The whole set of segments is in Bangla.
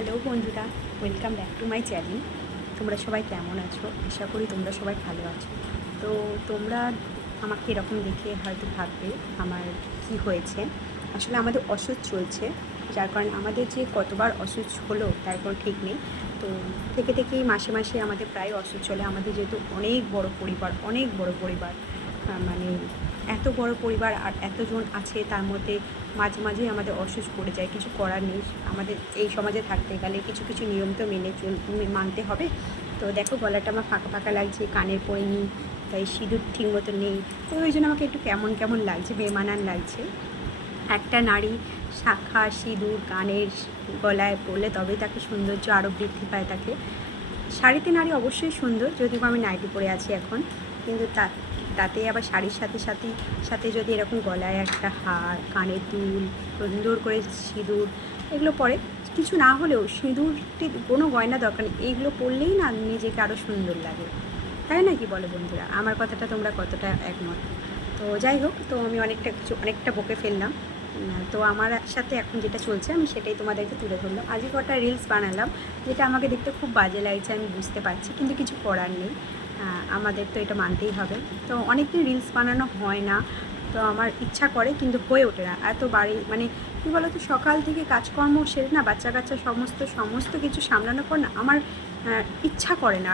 হ্যালো বন্ধুরা, welcome back to my channel. তোমরা সবাই কেমন আছো? আশা করি তোমরা সবাই ভালো আছো। তো তোমরা আমাকে এরকম দেখে হয়তো ভাববে আমার কি হয়েছে। আসলে আমাদের অসুখ চলছে, যার কারণে আমাদের যে কতবার অসুখ হলো তার কোনো ঠিক নেই। তো থেকেই মাসে মাসে আমাদের প্রায় অসুখ চলে। আমাদের যেহেতু অনেক বড় পরিবার, মানে এত বড় পরিবার আর এতজন আছে, তার মধ্যে মাঝে মাঝেই আমাদের অসুখ পড়ে যায়। কিছু করার নেই, আমাদের এই সমাজে থাকতে গেলে কিছু কিছু নিয়ম তো মানতে হবে। তো দেখো, গলাটা আমার ফাঁকা ফাঁকা লাগছে, কানের পড়িনি, তাই সিঁদুর ঠিক মতো নেই। তো ওই জন্য আমাকে একটু কেমন কেমন লাগছে, বেমানান লাগছে। একটা নারী শাঁখা সিঁদুর কানের গলায় পরলে তবে তাকে সৌন্দর্য আরও বৃদ্ধি পায়। তাকে শাড়িতে নারী অবশ্যই সুন্দর, যদিও আমি নাইটি পরে আছি এখন, কিন্তু তাতে আবার শাড়ির সাথে যদি এরকম গলায় একটা হার, কানের দুল, সুন্দর করে সিঁদুর এগুলো পরে, কিছু না হলেও সিঁদুরটি কোনো গয়না দরকার নেই, এইগুলো পরলেই না নিজেকে আরও সুন্দর লাগে। তাই না, কি বলো বন্ধুরা? আমার কথাটা তোমরা কতটা একমত? তো যাই হোক, তো আমি অনেকটা বকে ফেললাম। তো আমার সাথে এখন যেটা চলছে আমি সেটাই তোমাদেরকে তুলে ধরলাম। আজকে কটা রিলস বানালাম, যেটা আমাকে দেখতে খুব বাজে লাগছে, আমি বুঝতে পারছি, কিন্তু কিছু করার নেই। আমাদের তো এটা মানতেই হবে। তো অনেকদিন রিলস বানানো হয় না, তো আমার ইচ্ছা করে কিন্তু হয়ে ওঠে না। এত বাড়ি মানে কী বলো তো, সকাল থেকে কাজকর্ম সেরে না, বাচ্চা কাচ্চা সমস্ত কিছু সামলানোর পর না আমার ইচ্ছা করে না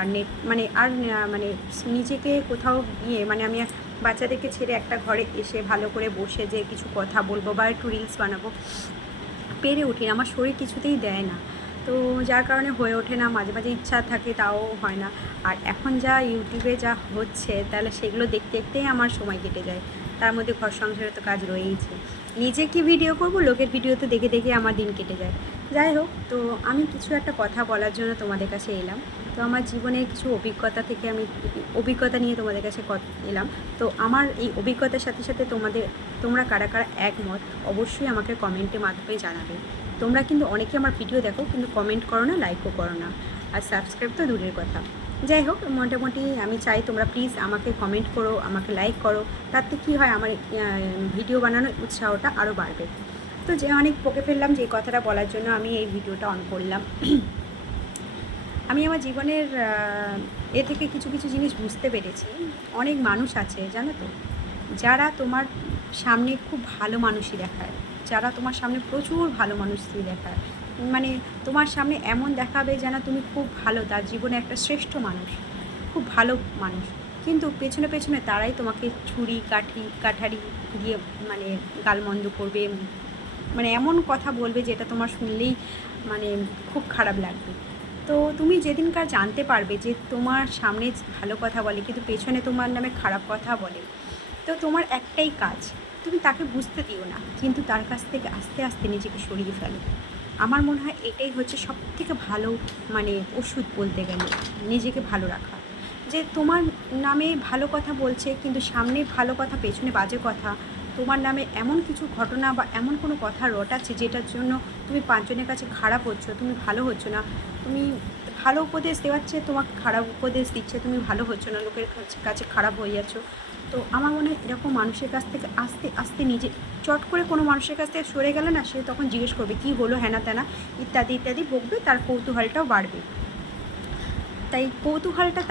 আর মানে নিজেকে কোথাও গিয়ে, মানে আমি বাচ্চাদেরকে ছেড়ে একটা ঘরে এসে ভালো করে বসে যে কিছু কথা বলবো বা একটু রিলস বানাবো, পেরে উঠি না, আমার শরীর কিছুতেই দেয় না। তো যার কারণে হয়ে ওঠে না, মাঝে মাঝে ইচ্ছা থাকে তাও হয় না। আর এখন যা ইউটিউবে যা হচ্ছে, তাহলে সেগুলো দেখতে দেখতেই আমার সময় কেটে যায়। তার মধ্যে ঘর সংসারে তো কাজ রয়েইছে, নিজে কি ভিডিও করব, লোকের ভিডিও তো দেখে দেখে আমার দিন কেটে যায়। যাই হোক, তো আমি কিছু একটা কথা বলার জন্য তোমাদের কাছে এলাম। তো আমার জীবনের কিছু অভিজ্ঞতা থেকে আমি অভিজ্ঞতা নিয়ে তোমাদের কাছে এলাম। তো আমার এই অভিজ্ঞতার সাথে সাথে তোমরা কারা কারা একমত অবশ্যই আমাকে কমেন্টের মাধ্যমে জানাবে। তোমরা কিন্তু অনেকে আমার ভিডিও দেখো কিন্তু কমেন্ট করো না, লাইকও করো না, আর সাবস্ক্রাইব তো দূরের কথা। যাই হোক, মোটামুটি আমি চাই তোমরা প্লিজ আমাকে কমেন্ট করো, আমাকে লাইক করো। তাতে কী হয়, আমার ভিডিও বানানোর উৎসাহটা আরও বাড়বে। তো যে অনেক বকে ফেললাম, যে কথাটা বলার জন্য আমি এই ভিডিওটা অন করলাম। আমি আমার জীবনের এ থেকে কিছু কিছু জিনিস বুঝতে পেরেছি। অনেক মানুষ আছে জানো তো, যারা তোমার সামনে খুব ভালো মানুষই দেখায়, যারা তোমার সামনে প্রচুর ভালো মানুষই দেখায়, মানে তোমার সামনে এমন দেখাবে যেন তুমি খুব ভালো, তার জীবনে একটা শ্রেষ্ঠ মানুষ, খুব ভালো মানুষ, কিন্তু পেছনে পেছনে তারাই তোমাকে ছুরি কাঠারি দিয়ে মানে গালমন্দ করবে, মানে এমন কথা বলবে যেটা তোমার শুনলেই মানে খুব খারাপ লাগবে। তো তুমি যেদিনকার জানতে পারবে যে তোমার সামনে ভালো কথা বলে কিন্তু পেছনে তোমার নামে খারাপ কথা বলে, তো তোমার একটাই কাজ, তুমি তাকে বুঝতে দিও না, কিন্তু তার কাছ থেকে আস্তে আস্তে নিজেকে সরিয়ে ফেলো। আমার মনে হয় এটাই হচ্ছে সবথেকে ভালো মানে ওষুধ বলতে গেলে, নিজেকে ভালো রাখা। যে তোমার নামে ভালো কথা বলছে কিন্তু সামনে ভালো কথা, পেছনে বাজে কথা, তোমার নামে এমন কিছু ঘটনা বা এমন কোনো কথা রটাচ্ছে যেটার জন্য তুমি পাঁচজনের কাছে খারাপ হচ্ছ, তুমি ভালো হচ্ছ না। তুমি ভালো উপদেশ দেওয়াচ্ছে, তোমাকে খারাপ উপদেশ দিচ্ছে, তুমি ভালো হচ্ছ না, লোকের কাছে খারাপ হয়ে যাচ্ছ। তো আমার মনে হয় এরকম মানুষের কাছ থেকে আস্তে আস্তে নিজে, চট করে কোনো মানুষের কাছ থেকে সরে গেলে না, সে তখন জিজ্ঞেস করবে কী হলো, হ্যানা ত্যানা ইত্যাদি ইত্যাদি বকবে, তার কৌতূহলটাও বাড়বে। তাই কৌতূহলটা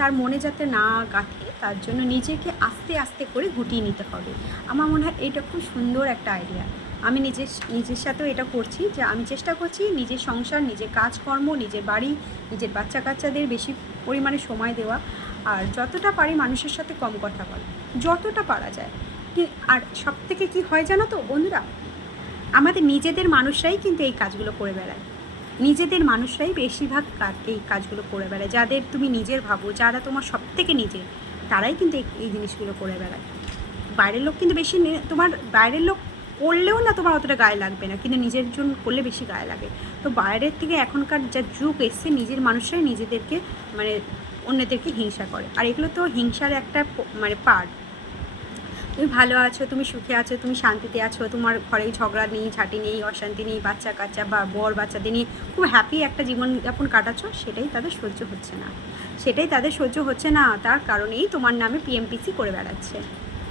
তার মনে যাতে না গাঁথে, তার জন্য নিজেকে আস্তে আস্তে করে গুটিয়ে নিতে হবে। আমার মনে হয় এটা খুব সুন্দর একটা আইডিয়া। আমি নিজের সাথেও এটা করছি, যে আমি চেষ্টা করছি নিজের সংসার, নিজের কাজকর্ম, নিজের বাড়ি, নিজের বাচ্চা কাচ্চাদের বেশি পরিমাণে সময় দেওয়া, আর যতটা পারি মানুষের সাথে কম কথা বলা, যতটা পারা যায়। আর সবথেকে কী হয় জানো তো বন্ধুরা, আমাদের নিজেদের মানুষরাই কিন্তু এই কাজগুলো করে বেড়ায়। নিজেদের মানুষরাই বেশিরভাগ এই কাজগুলো করে বেড়ায়, যাদের তুমি নিজের ভাবো, যারা তোমার সব থেকে নিজের, তারাই কিন্তু এই জিনিসগুলো করে বেড়ায়। বাইরের লোক কিন্তু বেশি তোমার বাইরের লোক করলেও না তোমার অতটা গায়ে লাগবে না, কিন্তু নিজের জন্য করলে বেশি গায়ে লাগে। তো বাইরের থেকে এখনকার যা যুগ এসছে, নিজের মানুষরাই নিজেদেরকে মানে অন্যদেরকে হিংসা করে, আর এগুলো তো হিংসার একটা মানে পার্ট। তুমি ভালো আছো, তুমি সুখে আছো, তুমি শান্তিতে আছো, তোমার ঘরে ঝগড়া নেই, ঝাঁটি নেই, অশান্তি নেই, বাচ্চা কাচ্চা বা বর বাচ্চাদের নিয়ে খুব হ্যাপি একটা জীবনযাপন কাটাচ্ছ, সেটাই তাদের সহ্য হচ্ছে না। তার কারণেই তোমার নামে পিএমপিসি করে বেড়াচ্ছে।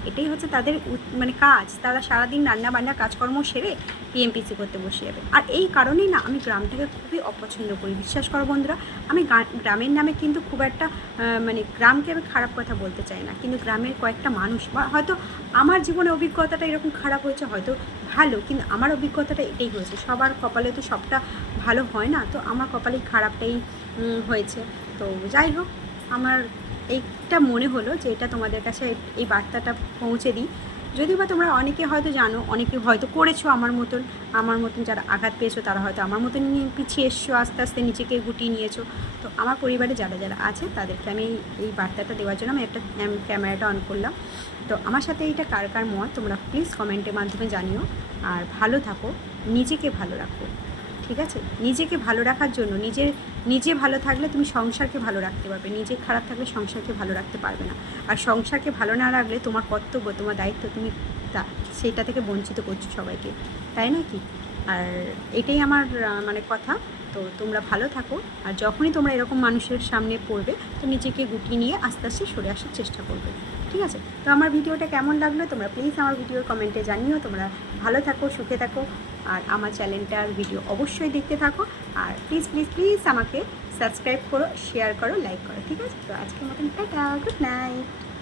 এটাই হচ্ছে তাদের মানে কাজ। তারা সারাদিন রান্নাবান্না কাজকর্ম সেরে টিএমপিসি করতে বসে যাবে। আর এই কারণেই না আমি গ্রামটাকে খুবই অপছন্দ করি। বিশ্বাস করো বন্ধুরা, আমি গ্রামের নামে কিন্তু খুব একটা মানে গ্রামকে আমি খারাপ কথা বলতে চাই না, কিন্তু গ্রামের কয়েকটা মানুষ বা হয়তো আমার জীবনে অভিজ্ঞতাটা এরকম খারাপ হয়েছে, হয়তো ভালো, কিন্তু আমার অভিজ্ঞতাটা এটাই হয়েছে। সবার কপালে তো সবটা ভালো হয় না, তো আমার কপালেই খারাপটাই হয়েছে। তো যাই হোক, আমার এইটা মনে হলো যে এটা তোমাদের কাছে এই বার্তাটা পৌঁছে দিই। যদিও বা তোমরা অনেকে হয়তো জানো, অনেকে হয়তো করেছো আমার মতন যারা আঘাত পেয়েছো তারা হয়তো আমার মতন নিয়ে পিছিয়ে এসছো, আস্তে আস্তে নিজেকে গুটিয়ে নিয়েছো। তো আমার পরিবারে যারা যারা আছে তাদেরকে আমি এই বার্তাটা দেওয়ার জন্য আমি একটা ক্যামেরাটা অন করলাম। তো আমার সাথে এইটা কার কার মত তোমরা প্লিজ কমেন্টের মাধ্যমে জানিও। আর ভালো থাকো, নিজেকে ভালো রাখো, ঠিক আছে? নিজেকে ভালো রাখার জন্য নিজে ভালো থাকলে তুমি সংসারকে ভালো রাখতে পারবে, নিজে খারাপ থাকলে সংসারকে ভালো রাখতে পারবে না। আর সংসারকে ভালো না রাখলে তোমার কর্তব্য, তোমার দায়িত্ব, তুমি সেটা থেকে বঞ্চিত করছো সবাইকে, তাই না কি? আর এটাই আমার মানে কথা। তো তোমরা ভালো থাকো, আর যখনই তোমরা এরকম মানুষের সামনে পড়বে তো নিজেকে গুটিয়ে নিয়ে আস্তে আস্তে সরে আসার চেষ্টা করবে, ঠিক আছে? তো আমার ভিডিওটা কেমন লাগলো তোমরা প্লিজ আমার ভিডিওর কমেন্টে জানিও। তোমরা ভালো থাকো, সুখে থাকো, আর আমার চ্যানেলটার ভিডিও অবশ্যই দেখতে থাকো। আর প্লিজ প্লিজ প্লিজ আমাকে সাবস্ক্রাইব করো, শেয়ার করো, লাইক করো, ঠিক আছে? তো আজকের মতন টাটা, গুড নাইট।